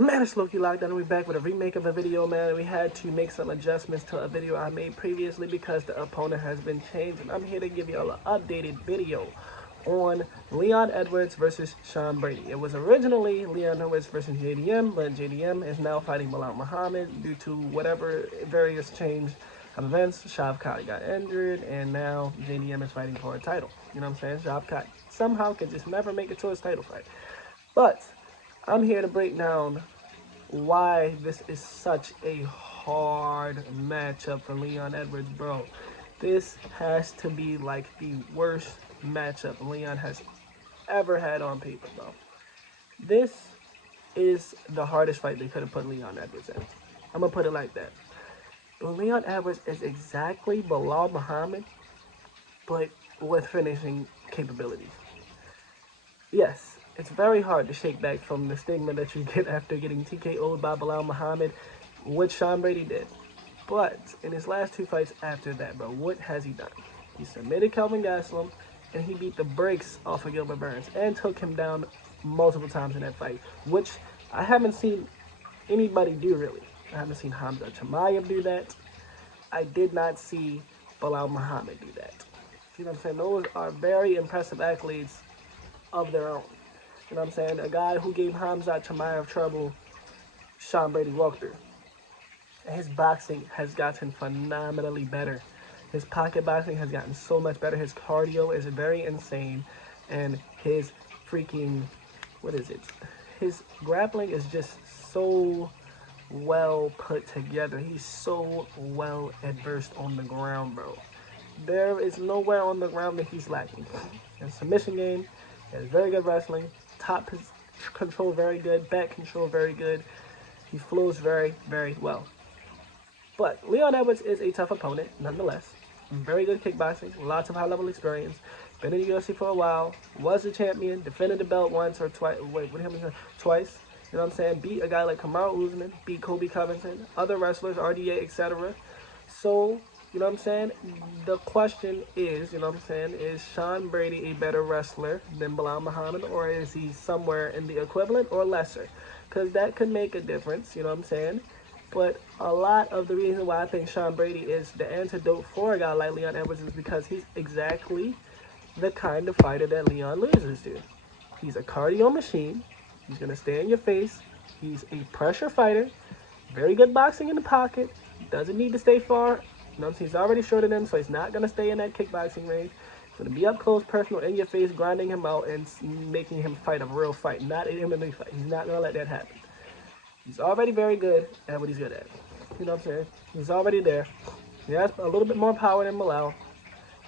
Man, it's Loki Lockdown, and we're back with a remake of a video, man. We had to make some adjustments to a video I made previously because the opponent has been changed, and I'm here to give you all an updated video on Leon Edwards versus Sean Brady. It was originally Leon Edwards versus JDM, but JDM is now fighting Belal Muhammad due to whatever various change of events. Shavkat got injured, and now JDM is fighting for a title. You know what I'm saying? Shavkat somehow can just never make it to his title fight. But I'm here to break down why this is such a hard matchup for Leon Edwards, bro. This has to be like the worst matchup Leon has ever had on paper, bro. This is the hardest fight they could have put Leon Edwards in. I'm gonna put it like that. Leon Edwards is exactly Belal Muhammad, but with finishing capabilities. Yes, it's very hard to shake back from the stigma that you get after getting TKO'd by Belal Muhammad, which Sean Brady did. But in his last two fights after that, bro, what has he done? He submitted Kelvin Gastelum, and he beat the brakes off of Gilbert Burns and took him down multiple times in that fight, which I haven't seen anybody do, really. I haven't seen Hamza Chimaev do that. I did not see Belal Muhammad do that. You know what I'm saying? Those are very impressive accolades of their own. You know what I'm saying? A guy who gave Hamza Chimaev trouble, Sean Brady walked through. And his boxing has gotten phenomenally better. His pocket boxing has gotten so much better. His cardio is very insane. And his freaking, what is it? His grappling is just so well put together. He's so well adversed on the ground, bro. There is nowhere on the ground that he's lacking. His submission game, he has very good wrestling, top control very good, back control very good. He flows very, very well. But Leon Edwards is a tough opponent, nonetheless. Very good kickboxing, lots of high-level experience. Been in the UFC for a while. Was a champion. Defended the belt once or twice. Wait, what happened? Twice. You know what I'm saying? Beat a guy like Kamaru Usman. Beat Kobe Covington. Other wrestlers, RDA, etc. So, you know what I'm saying? The question is, you know what I'm saying, is Sean Brady a better wrestler than Belal Muhammad, or is he somewhere in the equivalent or lesser? Because that could make a difference, you know what I'm saying? But a lot of the reason why I think Sean Brady is the antidote for a guy like Leon Edwards is because he's exactly the kind of fighter that Leon loses to. He's a cardio machine. He's going to stay in your face. He's a pressure fighter. Very good boxing in the pocket. Doesn't need to stay far. You know, he's already shorter than him, so he's not going to stay in that kickboxing range. He's going to be up close, personal, in your face, grinding him out and making him fight a real fight, not an MMA fight. He's not going to let that happen. He's already very good at what he's good at. You know what I'm saying? He's already there. He has a little bit more power than Belal.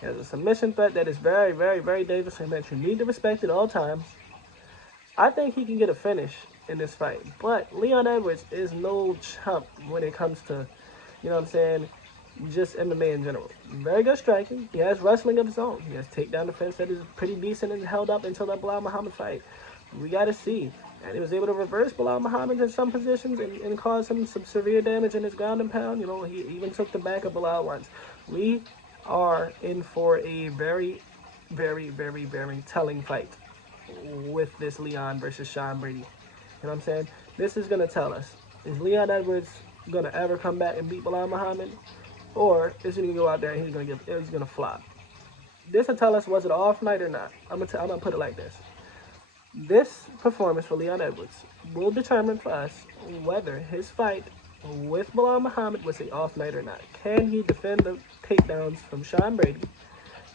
He has a submission threat that is very, very, very dangerous and that you need to respect at all times. I think he can get a finish in this fight. But Leon Edwards is no chump when it comes to, you know what I'm saying, just MMA in general. Very good striking. He has wrestling of his own. He has takedown defense that is pretty decent and held up until that Belal Muhammad fight. We got to see. And he was able to reverse Belal Muhammad in some positions and cause him some severe damage in his ground and pound. You know, he even took the back of Belal once. We are in for a very, very, very, very telling fight with this Leon versus Sean Brady. You know what I'm saying? This is going to tell us, is Leon Edwards going to ever come back and beat Belal Muhammad? Or is he going to go out there and he's going to flop? This will tell us, was it an off night or not? I'm going to put it like this. This performance for Leon Edwards will determine for us whether his fight with Belal Muhammad was an off night or not. Can he defend the takedowns from Sean Brady?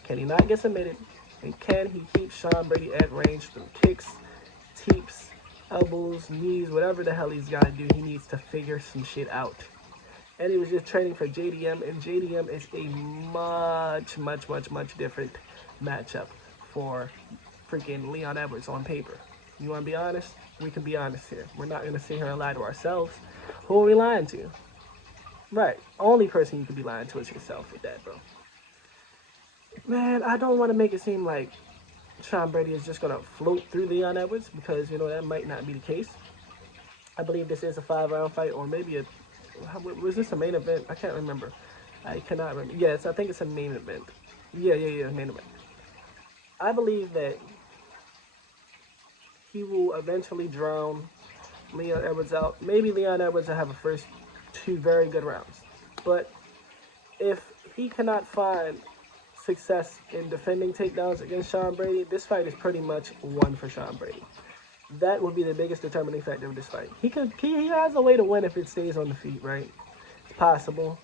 Can he not get submitted? And can he keep Sean Brady at range through kicks, teeps, elbows, knees, whatever the hell he's got to do? He needs to figure some shit out. And he was just training for JDM, and JDM is a much, much, much, much different matchup for freaking Leon Edwards on paper. You want to be honest? We can be honest here. We're not going to sit here and lie to ourselves. Who are we lying to? Right. Only person you could be lying to is yourself with that, bro. Man, I don't want to make it seem like Sean Brady is just going to float through Leon Edwards because, you know, that might not be the case. I believe this is a 5-round fight, or maybe was this a main event? I can't remember. I cannot remember. Yes, I think it's a main event. Yeah, main event. I believe that he will eventually drown Leon Edwards out. Maybe Leon Edwards will have a first 2 very good rounds. But if he cannot find success in defending takedowns against Sean Brady, this fight is pretty much won for Sean Brady. That would be the biggest determining factor of this fight. He has a way to win if it stays on the feet, right? It's possible.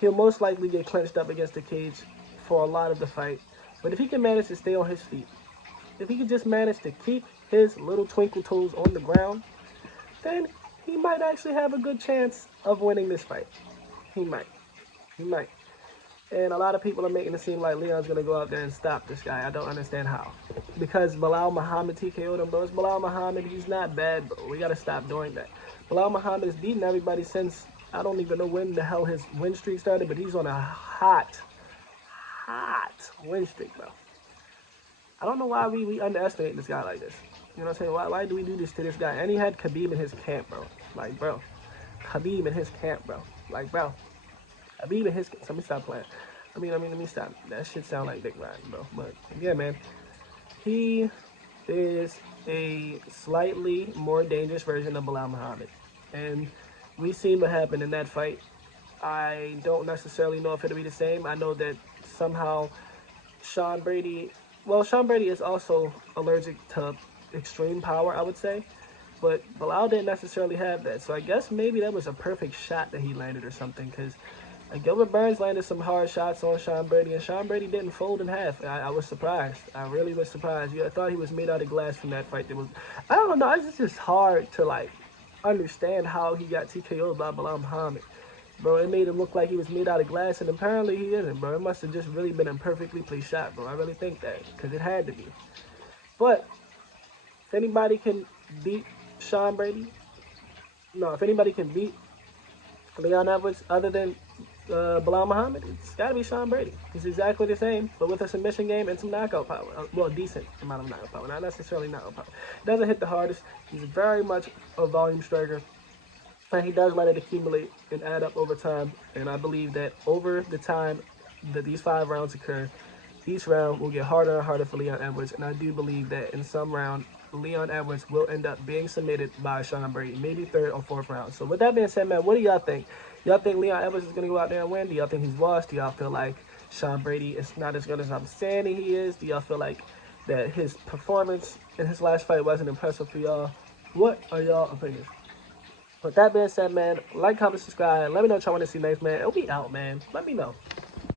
He'll most likely get clenched up against the cage for a lot of the fight. But if he can manage to stay on his feet, if he can just manage to keep his little twinkle toes on the ground, then he might actually have a good chance of winning this fight. He might. He might. And a lot of people are making it seem like Leon's going to go out there and stop this guy. I don't understand how. Because Belal Muhammad TKO'd him, bro. It's Belal Muhammad. He's not bad, bro. We got to stop doing that. Belal Muhammad has beaten everybody since, I don't even know when the hell his win streak started, but he's on a hot win streak, bro. I don't know why we underestimate this guy like this. You know what I'm saying? Why do we do this to this guy? And he had Khabib in his camp, bro. Like, bro. Khabib in his camp, bro. Like, bro. Khabib in his camp. So let me stop playing. Let me stop. That shit sound like Dick Ryan, bro. But, yeah, man. He is a slightly more dangerous version of Belal Muhammad. And we seen what happened in that fight. I don't necessarily know if it'll be the same. I know that somehow Sean Brady is also allergic to extreme power, I would say. But Belal didn't necessarily have that. So I guess maybe that was a perfect shot that he landed or something. Because Gilbert Burns landed some hard shots on Sean Brady. And Sean Brady didn't fold in half. I was surprised. I really was surprised. I thought he was made out of glass from that fight. I don't know. It's just hard to, like, understand how he got TKO'd by Belal Muhammad. Bro, it made him look like he was made out of glass, and apparently he isn't, bro. It must have just really been a perfectly placed shot, bro. I really think that, because it had to be. But if anybody can beat Sean Brady, if anybody can beat Leon Edwards other than Belal Muhammad, it's got to be Sean Brady. He's exactly the same, but with a submission game and some knockout power. Well, a decent amount of knockout power, not necessarily knockout power. Doesn't hit the hardest. He's very much a volume striker. And he does let it accumulate and add up over time. And I believe that over the time that these 5 rounds occur, each round will get harder and harder for Leon Edwards. And I do believe that in some round, Leon Edwards will end up being submitted by Sean Brady, maybe 3rd or 4th round. So with that being said, man, what do y'all think? Y'all think Leon Edwards is going to go out there and win? Do y'all think he's lost? Do y'all feel like Sean Brady is not as good as I'm saying he is? Do y'all feel like that his performance in his last fight wasn't impressive for y'all? What are y'all opinions? With that being said, man, like, comment, subscribe. Let me know what y'all want to see next, man. It'll be out, man. Let me know.